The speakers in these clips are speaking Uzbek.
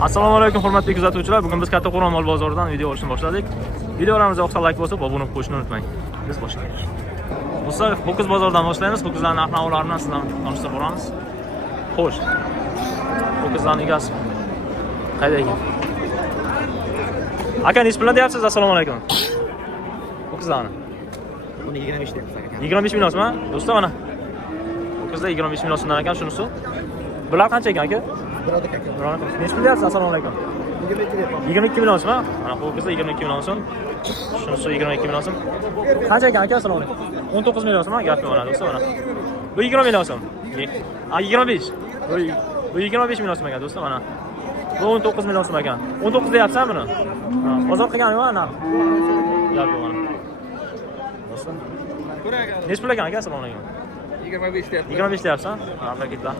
Assalomu alaykum hurmatli kuzatuvchilar. Bugun biz Katta Qo'rg'on mol bozoridan video olishni boshladik. Videolarimiz yoqsa like bosib, obuna bo'lib qo'yishni unutmang. Biz boshlaylik. Do'stlar, Ho'kiz bozoridan boshlaymiz. Ho'kizlarning narx-navolari bilan sizlarni tanishtirib boramiz. Xo'sh. Ho'kizlarning egasi qayda ekan? Aka, nech pullar deyapsiz? Assalomu alaykum. Ho'kizlarni. Buni 25 deyapsiz aka. 25 million so'm, do'stlar mana. Ho'kizlar 25 million so'mdan ekan shunisi. Bular qancha ekan aka? Birodek aka. Nech pul deyapsiz? Assalomu alaykum. 22 deyapman. 22 million so'm. Mana ho'kizlar 22 million so'm. Shunisi 22 million so'm. Qancha ekan aka? Assalomu alaykum. 19 million so'm gap mana do'stlar mana. Bu 20 million so'm. A 25. Bu 25 million so'm ekan do'stlar mana. Bu 19 million so'm ekan. 19 deyapsan buni? Ha, bozor qilganim mana. Gap mana. Do'stlar. Nech pul ekan aka? Assalomu alaykum. 25 deyapman. 25 deyapsan? Ha, paketlar.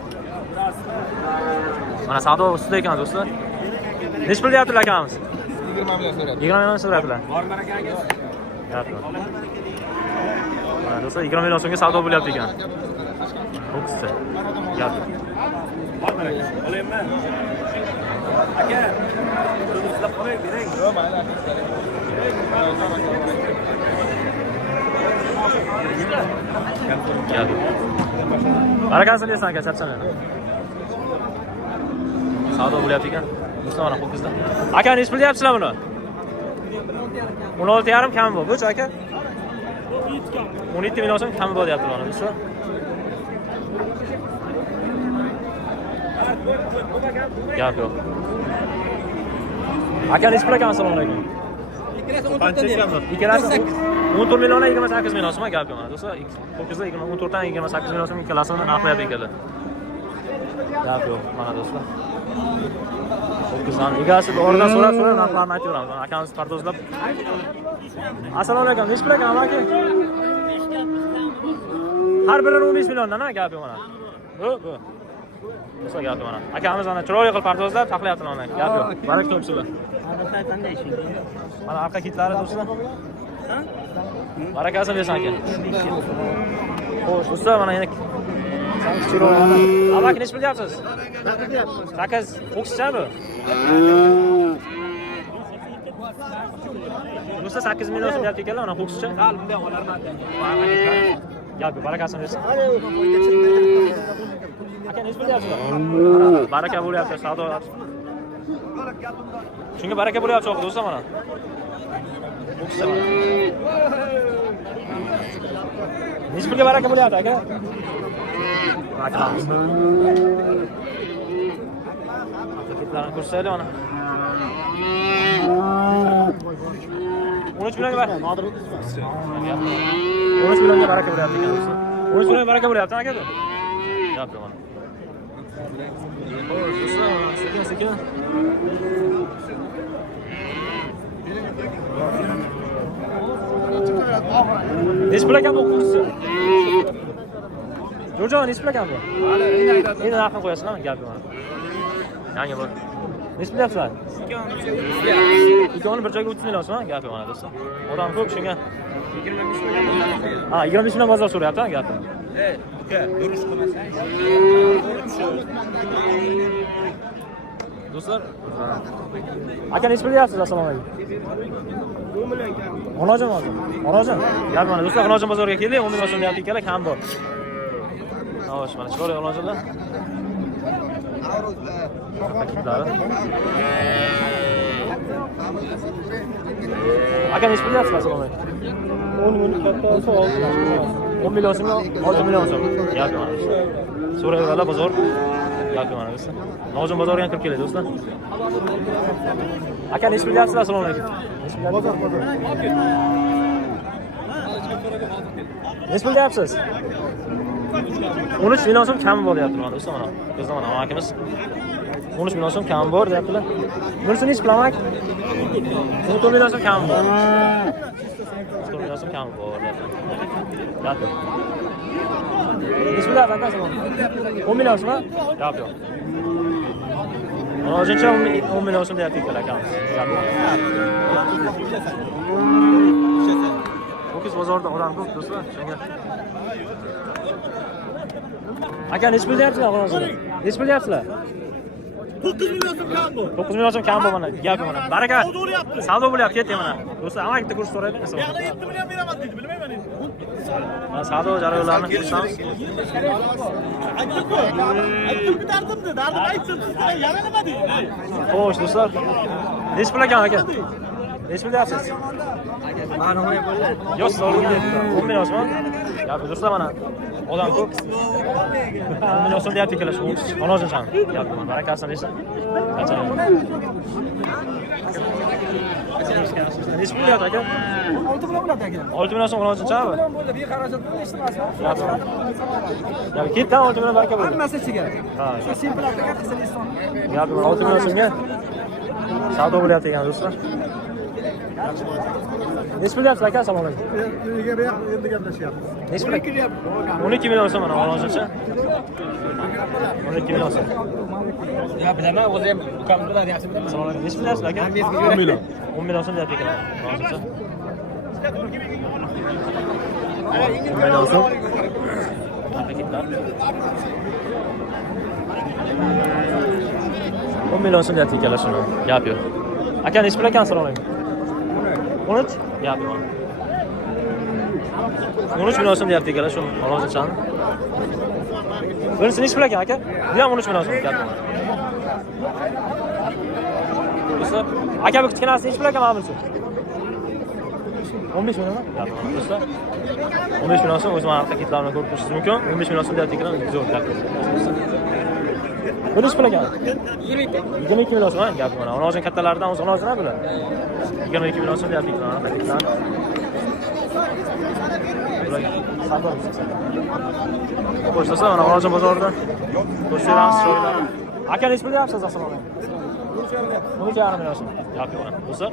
Mana savdo ustida ekan do'stlar. Nech pul deyaptilar akamiz? 20 million so'rayapti. 20 million so'rayaptilar. Bor baraka aka. Mana do'stlar 20 million so'mga savdo bo'lyapti ekan. Ho'kizcha. Gap. Bor baraka. Olaymi? Aka. Uslab qo'ying, bering. Yo'q, mayli aka. Gap. Barakasini bersin aka, charchamayman. Savdo bo'lyapti ekan. Do'stlar mana ho'kizlar. Aka, nech pul deyapsizlar buni? 16,5 kam bu. Bu-chi aka? 17 million so'm kam bu deyapti mana do'stlar. Gap yo'q. Aka, nech pul ekan? Assalomu alaykum. Ikkalasi 14 million 28 million so'm gap yo'q mana do'stlar. Ho'kizlar 14 dan 28 million so'm ikkalasini narxlayapti ekanlar. Gap yo'q mana do'stlar. Ho'kizlarning egasi o'rnidan so'rab narxlarni aytaveramiz. Akamiz pardozlab. Assalomu alaykum. Nech pul ekan aka? Har biri 15 milliondan gap yo'q mana. Bu. Do'stlar gap yo'q mana. Akamiz mana chiroyli qilib pardozlab taxlayapti mana. Gap yo'q. Barak topsizlar. Qanday ishing? Mana arqa kitlari do'stlar. Barakasini bersin aka. Xo'sh, do'stlar mana yana Avak nech pul deyapsiz? 8 ho'kizcha bu. Do'stlar 8 million so'm deyapti ekanlar, mana ho'kizcha. Bunday olarman. Gap, barakasini bersin. Aka nech pul deyapsiz? Baraka bo'lyapti, savdo. Shunga baraka bo'lyapti do'stlar mana. Ho'kizcha mana. Nech pulga baraka bo'lyapti aka? Paketlarni ko'rsataylik mana. 13 millionga baraka. 13 millionga baraka bo'lyapti ekan do'stlar. 13 millionga baraka bo'lyapti aka bu. Gap yo'q mana. Xo'sh, do'stlar, sekin. Nech pul ekan bu ho'kizcha? Jo'jo, nech pul ekan bu? Endi narxini qo'yasizlar, gap yo'q. Yangi bu. Nech pul deyapsizlar? Ikkovini bir joyga 30 million so'm, gap yo'q mana do'stlar. Odam ko'p shunga. 25 million. Ha, 25 million bozor so'rayapti, gap yo'q. Uka, yurish qilmasang. Do'stlar, aka nech pul deyapsiz? Assalomu alaykum. 10 million kam. Onajon. Gap mana do'stlar, Onajon bozoriga keldik, 10 million so'm deyapti ekanlar, kam bor. Xo'sh, mana chiroyli onajonlar. Paketlari. Aka nech pul deyapsiz? Assalomu alaykum. 10 million kattasi 10 million so'm, 6 million so'm. Gap mana. So'rayverlar bozor. Gap mana do'stlar. Onajon bozoriga kirib keladi do'stlar. Aka nech pul deyapsiz? Assalomu alaykum. Bozor. Nech pul deyapsiz? 13 million so'm kami bor deyapti mana do'stlar mana. Bizda mana akamiz 13 million so'm kami bor deyaptilar. Bunisi nech pul amak? 14 million so'm kami bor. 14 million so'm kami bor deyaptilar. Gap yo'q. Nech pul deyapti aka? 10 million so'm? Gap yo'q. Hozircha 10 million so'm deyapti akamiz. Gap yo'q. Ho'kiz bozorida odam ko'p do'stlar, shunga. Aka nech pul deyapsizlar hozir? Nech pul deyapsizlar? 9 milyon so'm kam bu. 9 million so'm kam bu mana. Gapi mana. Baraka. Savdo bo'lyapti, ketdi mana. Do'stlar, hamma bitta kurs so'raydi. Yana 7 million beraman deydi, bilmayman endi. Mana savdo jarayonlarini ko'rsamiz. Aytdim-ku. Aytdim dardimni, dardim aytdim sizga. Yana nima deydi? Xo'sh, do'stlar. Nechi pul ekan aka? Nechi pul deyapsiz? Yo'q, savdo deyapti. 10 million so'm. Gapi do'stlar mana. Odam ko'p. 10 million so'm deyapti ikkalasi. Onojincham. Gapi mana. Barakasini bersin. Qancha? Nechi pul deyapti aka? 6 million bo'ladi aka. 6 million so'm onojinchami? Bo'ldi, bir xarajat bo'ldi, eshitmasmi? Gapi ketdi 6 million baraka bo'ldi. Hammasi ichiga. Ha. Shu simplatga Qizilliston. Gapi 6 million so'mga savdo bo'lyapti ekan do'stlar. Nechi pul deyapsiz aka? Assalomu alaykum. Endi gaplashyapmiz. Nechi pul? 12 million so'm mana olonchicha. 12 million so'm. Ya bilaman, o'zi ham ukam biladi, yaxshi bilaman. Assalomu alaykum. Nechi pul deyapsiz aka? 10 million. 10 million so'm deyapti ekan. Olonchicha. 10 million so'm. Paketlar. 10 million so'm deyapti ekanlar shuni. Gap yo'q. Aka nechi pul ekan? Assalomu alaykum. 13? Gap yo'q. 13 million so'm deyapti ekanlar shuni. Olonchichani. Bunisi nechi pul ekan aka? Bu ham 13 million so'm gap yo'q. Do'stlar, aka bu kichkinasi nechi pul ekan mana bunisi? 15 millionmi? Gap yo'q. Do'stlar, 15 million so'm o'z mana paketlarini ko'rib ko'rishingiz mumkin. 15 million so'm deyapti ekanlar. Zo'r gap. Bu nechi pul ekan? 22 million so'm, gap mana. Onojin kattalaridan o'zi onojin bular. 22 million so'm deyapti ekanlar paketlar. Xo'sh, do'stlar, mana Onojin bozoridan ko'rsatamiz joylarni. Aka nechi pul deyapsiz assalomu alaykum? 13,5 million so'm. Gap yo'q mana. Do'stlar,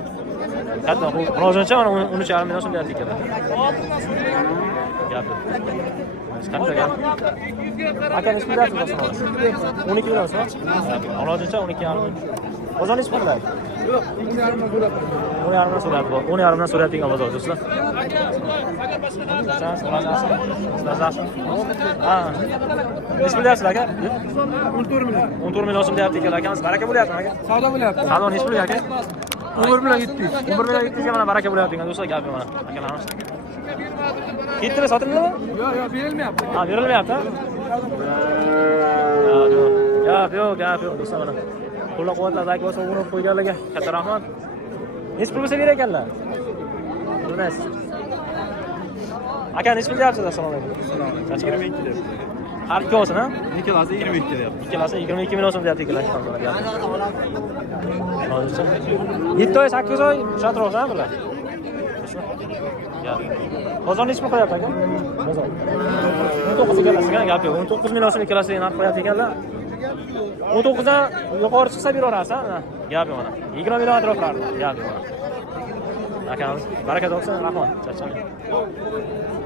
katta Onojincha mana 13,5 million so'm deyapti ekanlar. Gap yo'q. Katta gap. Aka nechi pul deyapsiz assalomu alaykum? 12 million so'm. Onojincha 12,5 million. Bozor nechi pullar? Yo'q, 2,5 million bo'ladi. 10,5 million so'rayapti. 10,5 million so'rayapti ekan bozor do'stlar. Ha. Nechi pul deyapsiz aka? 14 million. 14 million so'm deyapti ekan akamiz. Baraka bo'lyaptimi aka? Savdo bo'lyapti. Savdo nechi pul aka? 11 million 700. 11 million 700 ga mana baraka bo'lyapti ekan do'stlar, gapi mana. Akalarimiz. Ketdimi, sotildimi? Yo'q, berilmayapti. Ha, berilmayapti. Gap yo'q do'stlar mana. Qo'llab-quvvatlash like bosib o'rnab qo'yganlarga katta rahmat. Nechi pul bo'lsa berar ekanlar? Bilmas. Aka nechi pul deyapsiz? Assalomu alaykum. Assalomu alaykum. 22 deb. Har ikkovsini? Ikkalasi 22 deyapti. Ikkalasi 22 million so'm deyapti ekanlar. Hozircha 7 oy, 8 oy o'sha atrofdan bular. Bozor nechi pul qo'yapti aka? Bozor 19 ikkalasiga gap yo'q. 19 million so'm ikkalasiga narx qo'yapti ekanlar. 19 dan yuqori chiqsa beraverasiz, gap yo'q mana. 20 million atroflarida gap yo'q. Akamiz baraka bo'lsin, rahmat. Charchamang.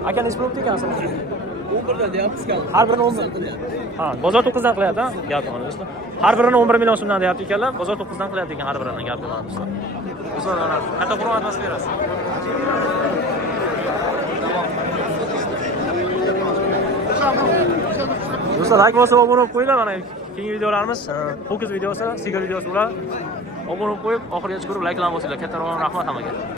Aka nechi pul o'tdi ekan aslida? 11 dan deyapsiz kan. Har birini 11. Ha, bozor 9 dan qilyapti, ha? Gap yo'q mana do'stlar. Har birini 11 million so'mdan deyapti ekanlar, bozor 9 dan qilyapti ekan har birini, gap yo'q mana do'stlar. Do'stlar, mana katta hurmat berasiz. Do'stlar, like bosib obuna bo'lib qo'yinglar. Mana keyingi videolarimiz ho'kiz videosi, sigir videosi bo'ladi. Obuna bo'lib qo'yib, oxirigacha ko'rib, like'larni bosinglar. Katta rahmat hammaga.